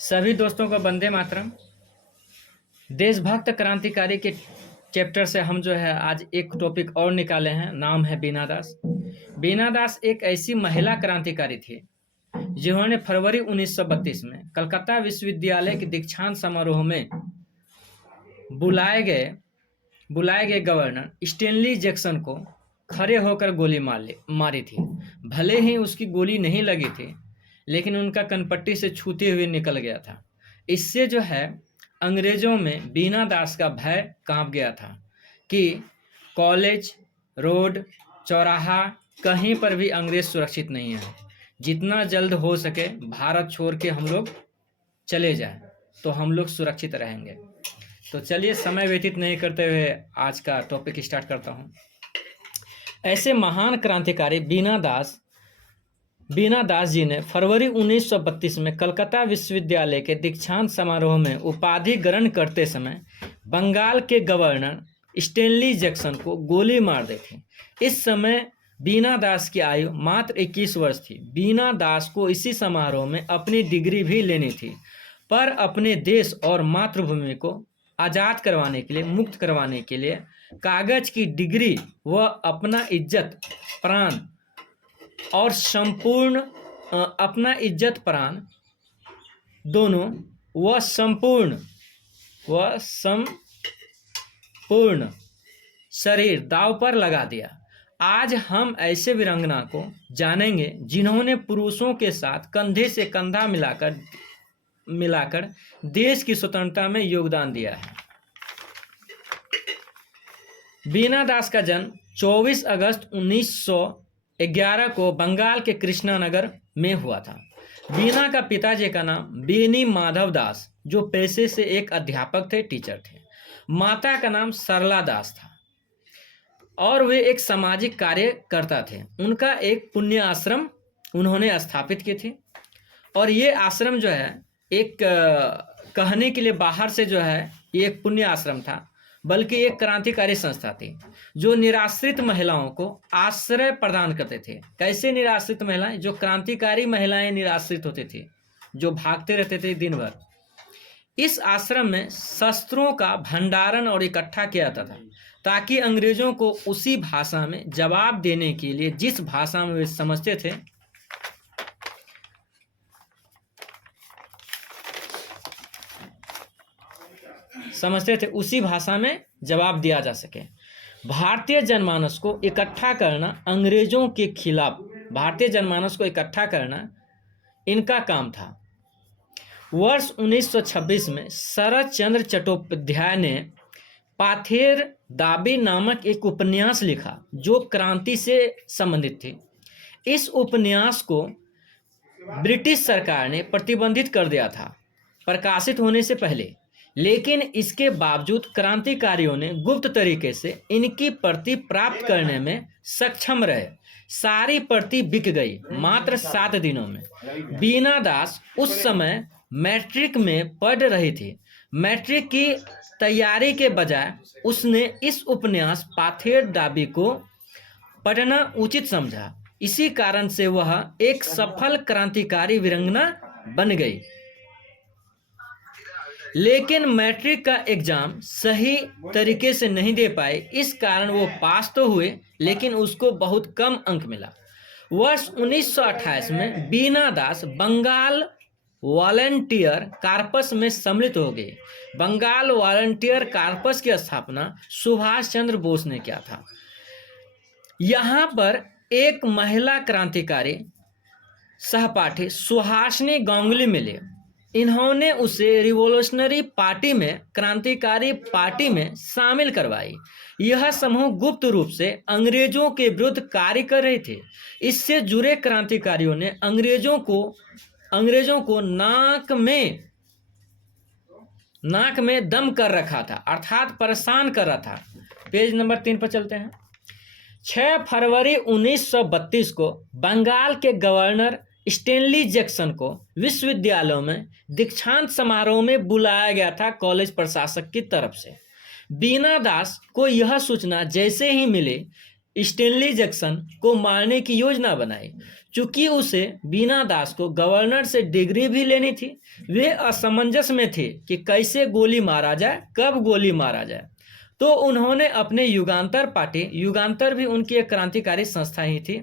सभी दोस्तों को वंदे मातरम। देशभक्त क्रांतिकारी के चैप्टर से हम जो है आज एक टॉपिक और निकाले हैं। नाम है बीना दास। बीना दास एक ऐसी महिला क्रांतिकारी थी जिन्होंने फरवरी 1932 में कलकत्ता विश्वविद्यालय के दीक्षांत समारोह में बुलाए गए बुलाए गए गवर्नर स्टेनली जैक्सन को खड़े होकर गोली मारी थी। भले ही उसकी गोली नहीं लगी थी, लेकिन उनका कनपट्टी से छूते हुए निकल गया था। इससे जो है अंग्रेजों में बीना दास का भय कांप गया था कि कॉलेज, रोड, चौराहा कहीं पर भी अंग्रेज सुरक्षित नहीं है। जितना जल्द हो सके भारत छोड़ के हम लोग चले जाएं तो हम लोग सुरक्षित रहेंगे। तो चलिए समय व्यतीत नहीं करते हुए आज का टॉपिक स्टार्ट करता हूं। ऐसे महान क्रांतिकारी बीना दास जी ने फरवरी 1932 में कलकत्ता विश्वविद्यालय के दीक्षांत समारोह में उपाधि ग्रहण करते समय बंगाल के गवर्नर स्टेनली जैक्सन को गोली मार दी थी। इस समय बीना दास की आयु मात्र 21 वर्ष थी। बीना दास को इसी समारोह में अपनी डिग्री भी लेनी थी, पर अपने देश और मातृभूमि को आज़ाद करवाने के लिए, मुक्त करवाने के लिए कागज की डिग्री व अपना इज्जत प्राण और संपूर्ण अपना इज्जत प्राण दोनों व संपूर्ण शरीर दांव पर लगा दिया। आज हम ऐसे वीरांगना को जानेंगे जिन्होंने पुरुषों के साथ कंधे से कंधा मिलाकर देश की स्वतंत्रता में योगदान दिया है। बीना दास का जन्म 24 अगस्त 1911 को बंगाल के कृष्णानगर में हुआ था। बीना का पिताजी का नाम बेनी माधव दास, जो पेशे से एक अध्यापक थे, टीचर थे। माता का नाम सरला दास था और वे एक सामाजिक कार्यकर्ता थे। उनका एक पुण्य आश्रम उन्होंने स्थापित किए थे और ये आश्रम जो है एक कहने के लिए बाहर से जो है ये एक पुण्य आश्रम था, बल्कि एक क्रांतिकारी संस्था थी जो निराश्रित महिलाओं को आश्रय प्रदान करते थे। कैसे निराश्रित महिलाएं? जो क्रांतिकारी महिलाएं निराश्रित होती थी, जो भागते रहते थे दिन भर। इस आश्रम में शस्त्रों का भंडारण और इकट्ठा किया जाता था ताकि अंग्रेजों को उसी भाषा में जवाब देने के लिए, जिस भाषा में वे समझते थे उसी भाषा में जवाब दिया जा सके। भारतीय जनमानस को इकट्ठा करना अंग्रेजों के खिलाफ, भारतीय जनमानस को इकट्ठा करना इनका काम था। वर्ष 1926 में शरद चंद्र चट्टोपाध्याय ने पाथेर दाबी नामक एक उपन्यास लिखा जो क्रांति से संबंधित थी। इस उपन्यास को ब्रिटिश सरकार ने प्रतिबंधित कर दिया था प्रकाशित होने से पहले, लेकिन इसके बावजूद क्रांतिकारियों ने गुप्त तरीके से इनकी प्रति प्राप्त करने में सक्षम रहे। सारी प्रति बिक गई मात्र 7 दिनों में। बीना दास उस समय मैट्रिक में पढ़ रही थी। मैट्रिक की तैयारी के बजाय उसने इस उपन्यास पाथेर दाबी को पढ़ना उचित समझा। इसी कारण से वह एक सफल क्रांतिकारी वीरांगना बन गई। लेकिन मैट्रिक का एग्जाम सही तरीके से नहीं दे पाए, इस कारण वो पास तो हुए लेकिन उसको बहुत कम अंक मिला। वर्ष 1928 में बीना दास बंगाल वॉलंटियर कॉर्पस में सम्मिलित हो गए। बंगाल वॉलंटियर कॉर्पस की स्थापना सुभाष चंद्र बोस ने किया था। यहाँ पर एक महिला क्रांतिकारी सहपाठी सुहासिनी गांगुली मिले। इन्होंने उसे रिवॉल्यूशनरी पार्टी में, क्रांतिकारी पार्टी में शामिल करवाई। यह समूह गुप्त रूप से अंग्रेजों के विरुद्ध कार्य कर रहे थे। इससे जुड़े क्रांतिकारियों ने अंग्रेजों को नाक में दम कर रखा था, अर्थात परेशान कर रहा था। पेज नंबर 3 पर चलते हैं। 6 फरवरी 1932 को बंगाल के गवर्नर स्टेनली जैक्सन को विश्वविद्यालयों में दीक्षांत समारोह में बुलाया गया था कॉलेज प्रशासक की तरफ से। बीना दास को यह सूचना जैसे ही मिली, स्टेनली जैक्सन को मारने की योजना बनाई। चूंकि उसे बीना दास को गवर्नर से डिग्री भी लेनी थी, वे असमंजस में थे कि कैसे गोली मारा जाए, कब गोली मारा जाए। तो उन्होंने अपने युगांतर पार्टी, युगांतर भी उनकी एक क्रांतिकारी संस्था ही थी,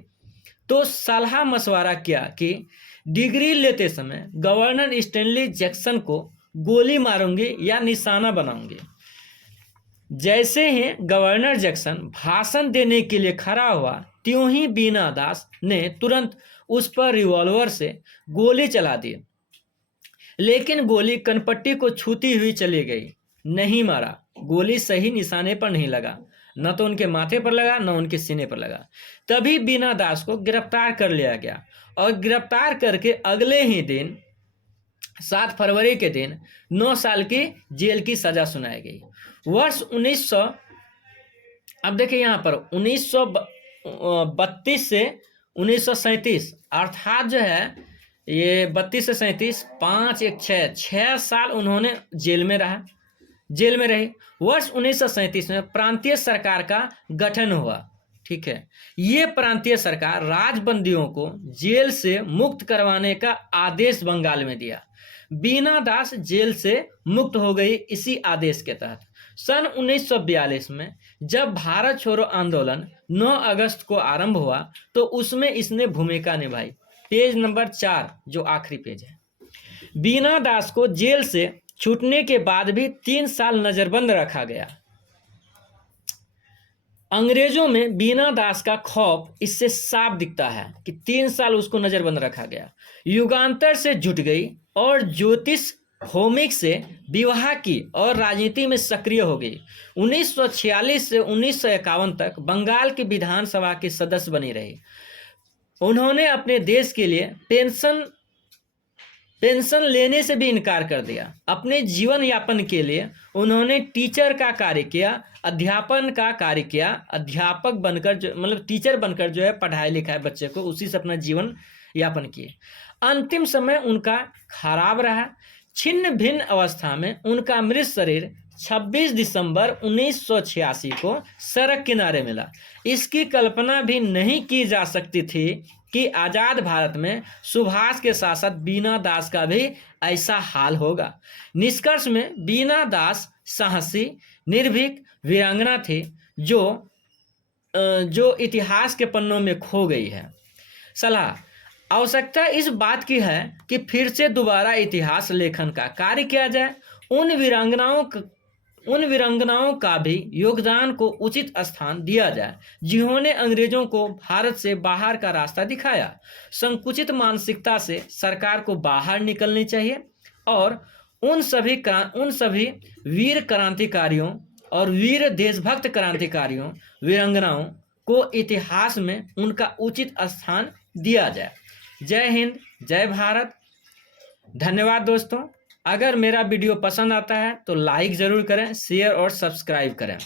तो सलाह मशवरा किया कि डिग्री लेते समय गवर्नर स्टेनली जैक्सन को गोली मारूंगी या निशाना बनाऊंगी। जैसे ही गवर्नर जैक्सन भाषण देने के लिए खड़ा हुआ, त्यों ही बीना दास ने तुरंत उस पर रिवॉल्वर से गोली चला दी, लेकिन गोली कनपट्टी को छूती हुई चली गई, नहीं मारा। गोली सही निशाने पर नहीं लगा, न तो उनके माथे पर लगा न उनके सीने पर लगा। तभी बीना दास को गिरफ्तार कर लिया गया और गिरफ्तार करके अगले ही दिन 7 फरवरी के दिन 9 साल की जेल की सजा सुनाई गई। वर्ष 1900, अब देखिए यहाँ पर 1932 से 1937, अर्थात जो है ये 32 से 37, 5 1 6 साल उन्होंने जेल में रही। वर्ष 1937 में प्रांतीय सरकार का गठन हुआ। ठीक है, ये प्रांतीय सरकार राजबंदियों को जेल से मुक्त करवाने का आदेश बंगाल में दिया। बीना दास जेल से मुक्त हो गई इसी आदेश के तहत। सन 1942 में जब भारत छोड़ो आंदोलन 9 अगस्त को आरंभ हुआ, तो उसमें इसने भूमिका निभाई। पेज नंबर 4 जो आखिरी पेज है। बीना दास को जेल से छूटने के बाद भी 3 साल नजरबंद रखा गया। अंग्रेजों में बीना दास का खौफ इससे साफ दिखता है कि 3 साल उसको नजरबंद रखा गया। युगांतर से जुट गई और ज्योतिष भौमिक से विवाह की और राजनीति में सक्रिय हो गई। 1946 से 1951 तक बंगाल की विधानसभा के सदस्य बनी रही। उन्होंने अपने देश के लिए पेंशन लेने से भी इनकार कर दिया। अपने जीवन यापन के लिए उन्होंने टीचर का कार्य किया, अध्यापन का कार्य किया। अध्यापक बनकर जो मतलब टीचर बनकर जो है पढ़ाई लिखाई बच्चे को, उसी से अपना जीवन यापन किए। अंतिम समय उनका खराब रहा। छिन्न भिन्न अवस्था में उनका मृत शरीर 26 दिसंबर 1986 को सड़क किनारे मिला। इसकी कल्पना भी नहीं की जा सकती थी कि आज़ाद भारत में सुभाष के साथ साथ बीना दास का भी ऐसा हाल होगा। निष्कर्ष में बीना दास साहसी, निर्भीक वीरांगना थी जो इतिहास के पन्नों में खो गई है। सलाह: आवश्यकता इस बात की है कि फिर से दोबारा इतिहास लेखन का कार्य किया जाए। उन वीरांगनाओं का भी योगदान को उचित स्थान दिया जाए जिन्होंने अंग्रेजों को भारत से बाहर का रास्ता दिखाया। संकुचित मानसिकता से सरकार को बाहर निकलनी चाहिए और उन सभी वीर क्रांतिकारियों और वीर देशभक्त क्रांतिकारियों, वीरांगनाओं को इतिहास में उनका उचित स्थान दिया जाए। जय हिंद, जय भारत। धन्यवाद दोस्तों। अगर मेरा वीडियो पसंद आता है तो लाइक ज़रूर करें, शेयर और सब्सक्राइब करें।